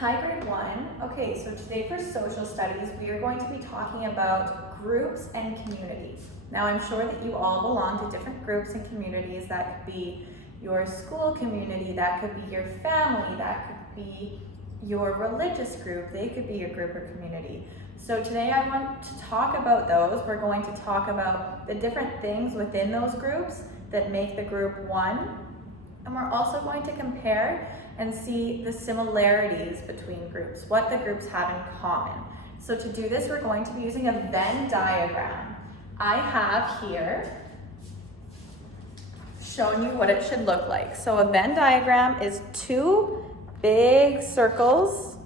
Hi grade 1. Okay, so today for social studies, we are going to be talking about groups and communities. Now I'm sure that you all belong to different groups and communities. That could be your school community, that could be your family, that could be your religious group, they could be your group or community. So today I want to talk about those. We're going to talk about the different things within those groups that make the group one. And we're also going to compare and see the similarities between groups, what the groups have in common. So to do this, we're going to be using a Venn diagram. I have here shown you what it should look like. So a Venn diagram is two big circles,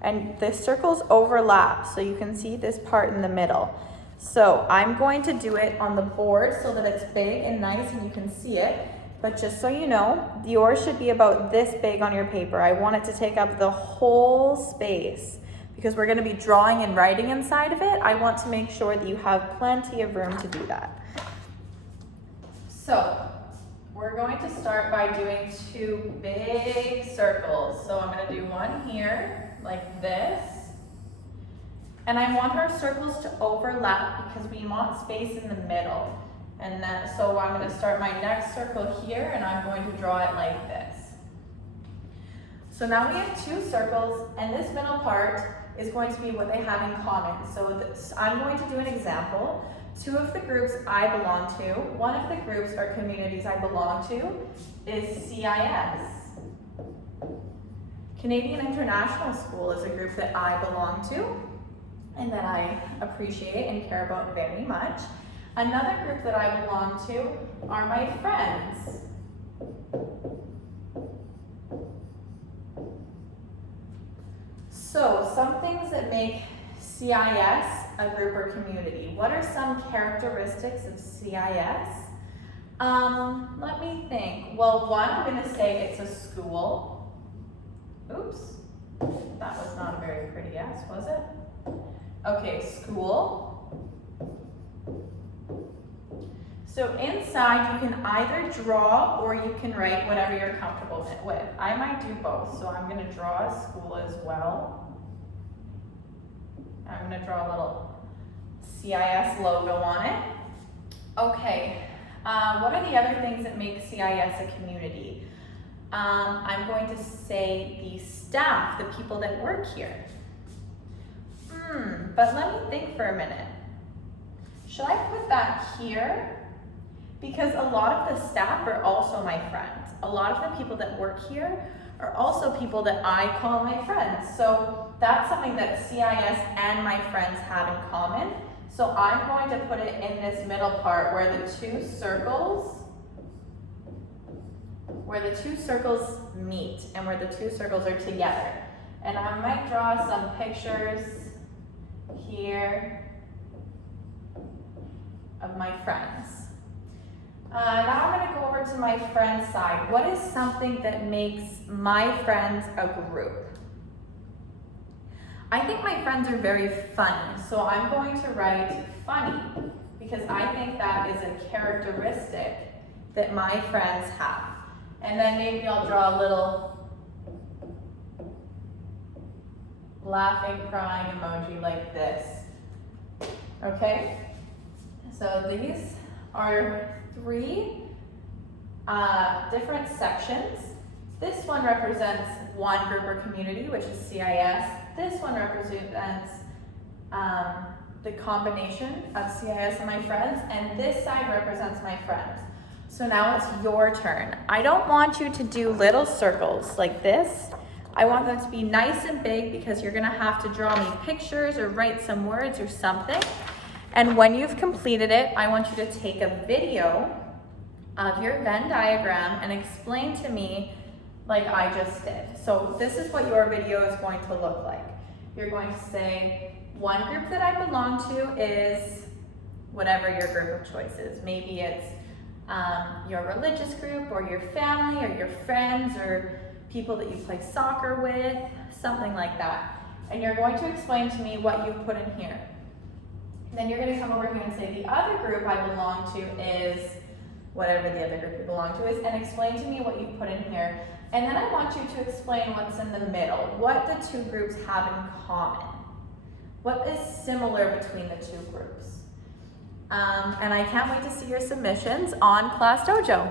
and the circles overlap, so you can see this part in the middle. So I'm going to do it on the board so that it's big and nice and you can see it. But just so you know, yours should be about this big on your paper. I want it to take up the whole space because we're going to be drawing and writing inside of it. I want to make sure that you have plenty of room to do that. So we're going to start by doing two big circles. So I'm going to do one here like this. And I want our circles to overlap because we want space in the middle. And then, so I'm going to start my next circle here and I'm going to draw it like this. So now we have two circles and this middle part is going to be what they have in common. So I'm going to do an example. Two of the groups I belong to, one of the groups or communities I belong to is CIS. Canadian International School is a group that I belong to and that I appreciate and care about very much. Another group that I belong to are my friends. So, some things that make CIS a group or community. What are some characteristics of CIS? Let me think. Well, one, I'm going to say it's a school. Oops, that was not a very pretty S, was it? Okay, school. So inside you can either draw or you can write whatever you're comfortable with. I might do both, so I'm going to draw a school as well. I'm going to draw a little CIS logo on it. Okay, what are the other things that make CIS a community? I'm going to say the staff, the people that work here. But let me think for a minute. Should I put that here? Because a lot of the staff are also my friends. A lot of the people that work here are also people that I call my friends. So that's something that CIS and my friends have in common. So I'm going to put it in this middle part where the two circles meet and where the two circles are together. And I might draw some pictures here of my friends. Now I'm going to go over to my friends side. What is something that makes my friends a group? I think my friends are very funny, so I'm going to write funny because I think that is a characteristic that my friends have. And then maybe I'll draw a little laughing, crying emoji like this. Okay? So these are three different sections. This one represents one group or community, which is CIS. This one represents the combination of CIS and my friends, and this side represents my friends. So now it's your turn. I don't want you to do little circles like this. I want them to be nice and big because you're gonna have to draw me pictures or write some words or something. And when you've completed it, I want you to take a video of your Venn diagram and explain to me like I just did. So this is what your video is going to look like. You're going to say, one group that I belong to is whatever your group of choice is. Maybe it's your religious group or your family or your friends or people that you play soccer with, something like that. And you're going to explain to me what you've put in here. Then you're going to come over here and say the other group I belong to is whatever the other group you belong to is, and explain to me what you've put in here. And then I want you to explain what's in the middle, what the two groups have in common. What is similar between the two groups? And I can't wait to see your submissions on Class Dojo.